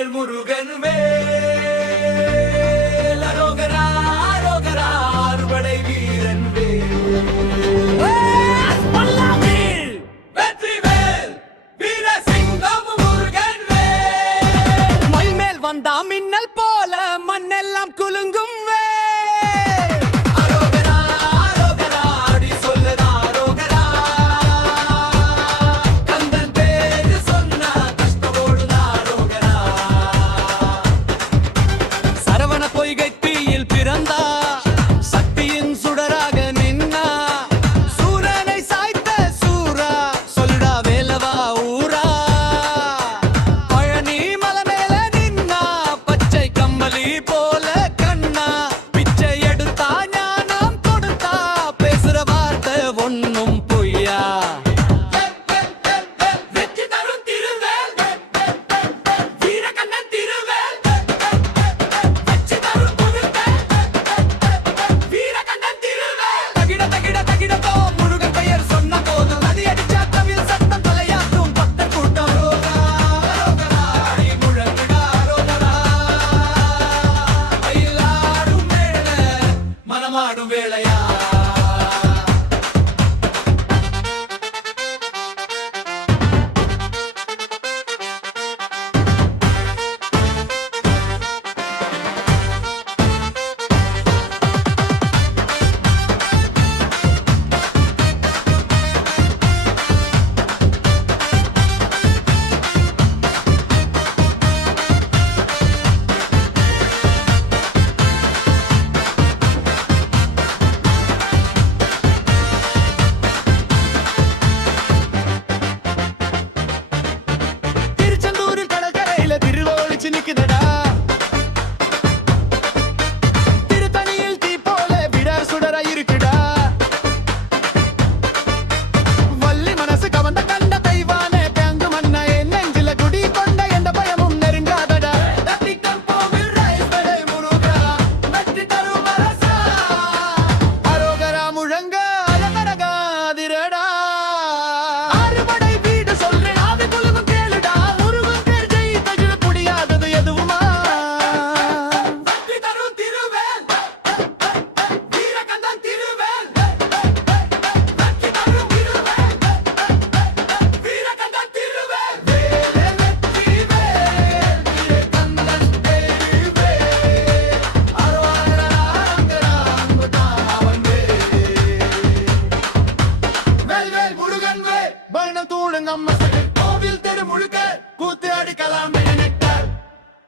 வேல் முருகன் வேல் அரோகரா அரோகரா அறுபடை வீரன் வேல் வெற்றி வேல் வீரசிங்கம் முருகன் வேல் மை மேல் வந்தா மின்னல் போல மண்ணெல்லாம் குலுங்கும் கோவில் தெரு முழுக்க கூத்து அடிக்கலாம்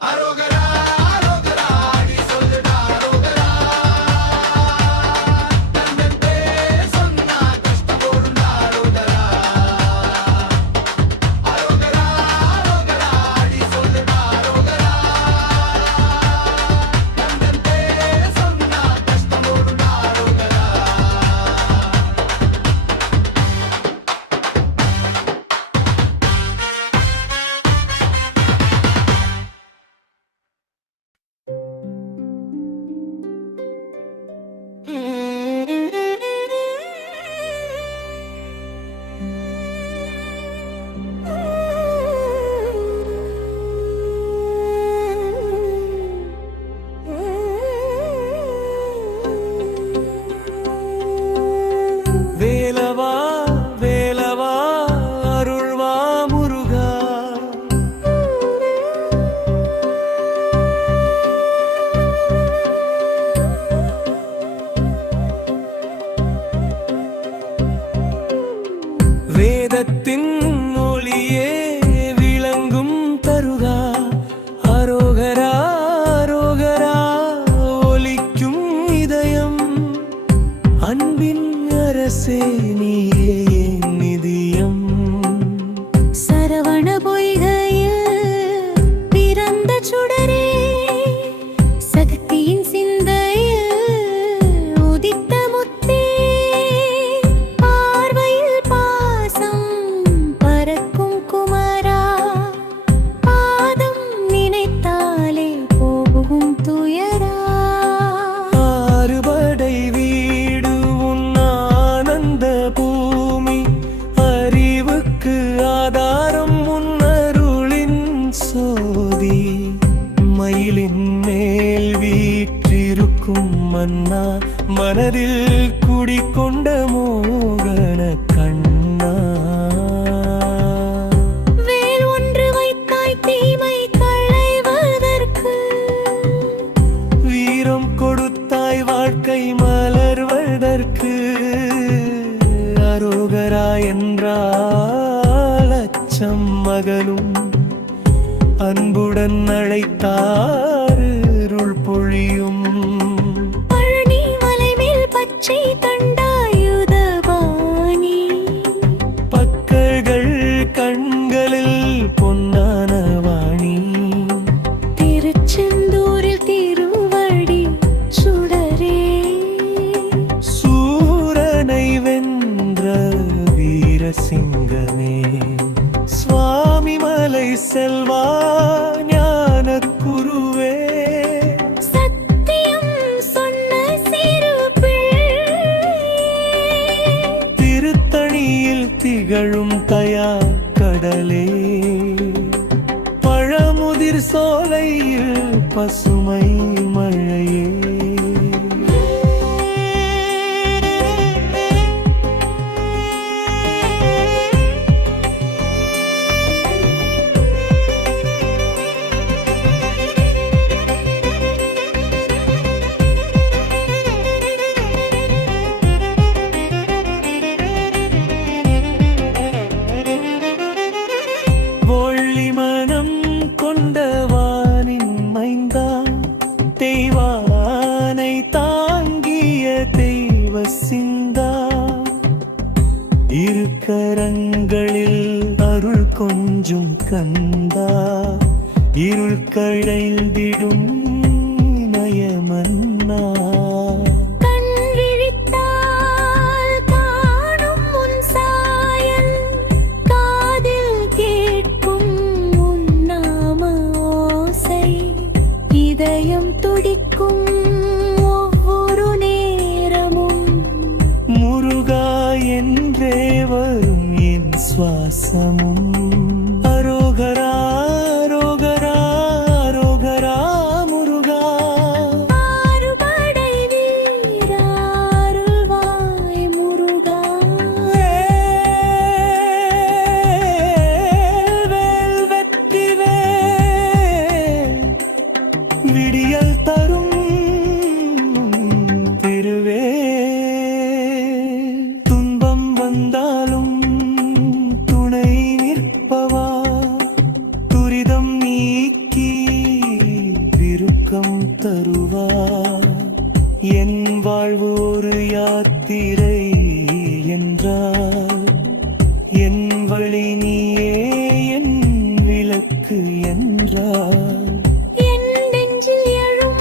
அரோகரா அரோகரா அடி சொல்லுடா அரோகரா தன்னன் பேர் சொன்னா கஷ்டம் போடுண்டா அரோகரா அரோகரா அரோகரா அடி சொல்லுடா அரோகரா தன்னன் பேர் சொன்னா கஷ்டம் போடுண்டா அரோகரா வேதத்தின் மொழியே விளங்கும் தருகா அரோகரா அரோகரா ஒலிக்கும் இதயம் அன்பின் அரசே நீயே நிதியம் சரவண பொய்கையில் பிறந்த சுடரே சக்தியின் சிந்தையில் உதித்த முத்தே பார்வையில் பாசம் பறக்கும் குமரா பாதம் நினைத்தாலே போகும் துயரா ஆறுபடை வீடு உன் ஆனந்த பூமி அறிவுக்கு ஆதாரம் உன் அருளின் சோதி மன்னா மனதில் குடிக்கொண்ட மோகன கண்ணா வேல் ஒன்று வைத்தாய் தீமை களைவதற்கு வீரம் கொடுத்தாய் வாழ்க்கை மலர்வதற்கு அரோகரா என்றால் அச்சம் மகளும் அன்புடன் அழைத்தார் இருள் பொழியும் பழனி மலை மேல் பச்சை தண்டாயுதபாணி பக்கர்கள் கண்களில் பொன்னான வாணி திருச்செந்தூரில் திருவடி சுடரே சூரனை வென்ற வீரசிங்கமே சுவாமி மலை செல்வா ஞான குருவே சத்தியம் சொன்ன சிறு பிள்ளை திருத்தணியில் திகழும் தயா கடலே பழமுதிர் சோலையில் பசுமை மழையே ஒள்ளி மனம் கொண்டவானின் மைந்தா தெய்வானை தாங்கிய தெய்வ சிந்தா இரு கரங்களில் அருள் கொஞ்சும் கந்தா இருள் கழைந்திடும் நயமன்னா கண் விழித்தால் காணும் உன் சாயல் காதில் கேட்கும் உன் நாம ஓசை இதயம் துடிக்கும் ஒவ்வொரு நேரமும் முருகா என்றே வரும் என் சுவாசமும் அரோகரா அரோகரா அரோகரா முருகா ஆறுபடை வீரா அருள்வாய் முருகா வேல் வெற்றிவேல் விடியல் தரும் திருவே துன்பம் வந்தாலும் துணை நிற்பவா துரிதம் நீக்கி விருக்கம் தருவா என் வாழ்வு ஒரு யாத்திரை என்றால் என் வழி நீயே என் விளக்கு என்றால் என் நெஞ்சில் எழும்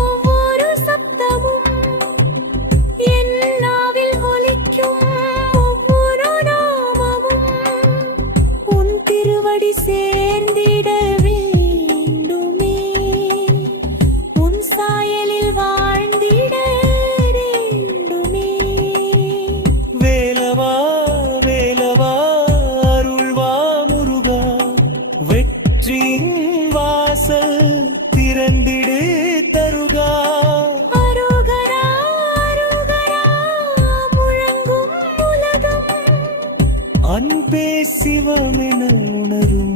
ஒவ்வொரு சப்தமும் என் நாவில் ஒலிக்கும் ஒவ்வொரு நாமமும் உன் திருவடி சேர்ந்திட வேண்டுமே உன் சாயலில் வாழ்ந்திட வேண்டுமே வேலவா வேலவா அருள்வா முருகா வெற்றியின் வாசல் திறந்திடு தருகா அரோகரா அரோகரா முழங்கும் உலகம் அன்பே சிவமென உணரும்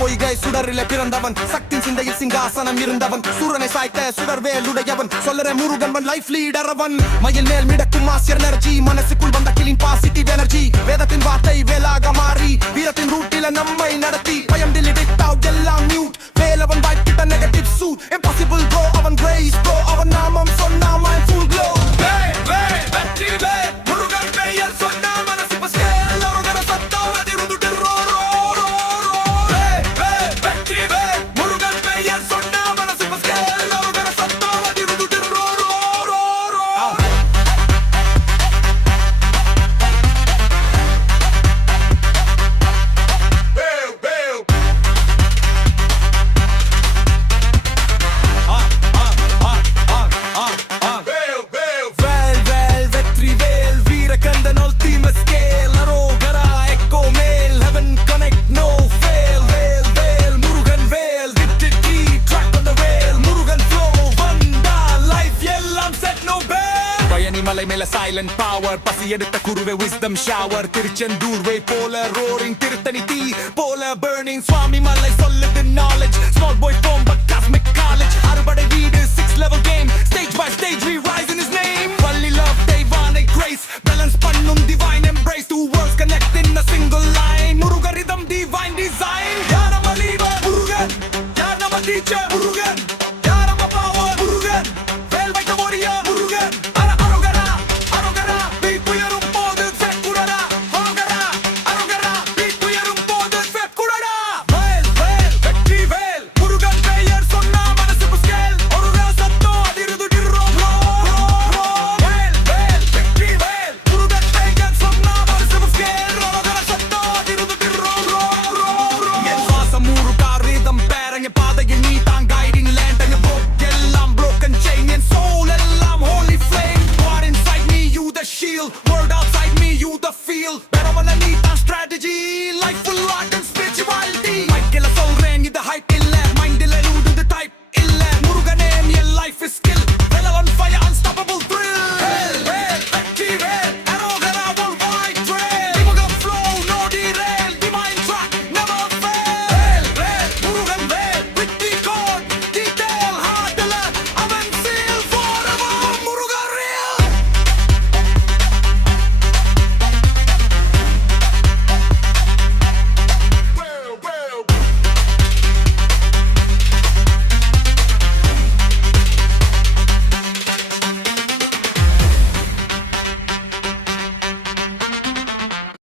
பொய்கை சுடரிலே பிறந்தவன் சக்தி சிந்தையில் சிங்காசனம் இருந்தவன் சூரனை சாய்த்த சுடர்வேலுடையவன் சொல்லற முருகன் லைஃப் லீடர் அவன் மயில் மேல் மிடக்கும் மாஸ்டர் எனர்ஜி மனசுக்குள் வந்த கிளின் பாசிட்டிவ் எனர்ஜி வேதத்தின் வார்த்தை வேலாக மாறி வீரத்தின் ரூட்டில நம்மை நடத்தி பயம் delete out எல்லாம் மியூட் வேலவன் வாய்ப்பிட்ட நெகட்டிவ் சூட் impossible bro அவன் grace bro அவன் நாமம் சொன்னா my full glow வெற்றி வேல் முருகன் பெயர் சொன்னா மனசு பஸ்கேல் அவங்கட சத்தம் அதிருந்துட்டு ரோ ரோ ரோ ரோ வெற்றி வேல் முருகன் பெயர் சொன்னா மனசு பஸ்கேல் அவங்கட சத்தம் அதிருந்துட்டு ரோ ரோ ரோ ரோ வேல் வெற்றி வேல் வீரகந்தன் ultimate scale அரோகரா echo மேல் heaven connect no fail Vel Murugan Vel did track on the rail Murugan flow வந்தா life எல்லாம் set no bail பயணி மலை மேல silent power பசி எடுத்த குருவே wisdom shower திருச்செந்தூர் வே போல roaring திருத்தணி தீ போல burning சுவாமி மலை solid knowledge small boy form but cosmic college அறுபடை வீடு 6 level game stage by stage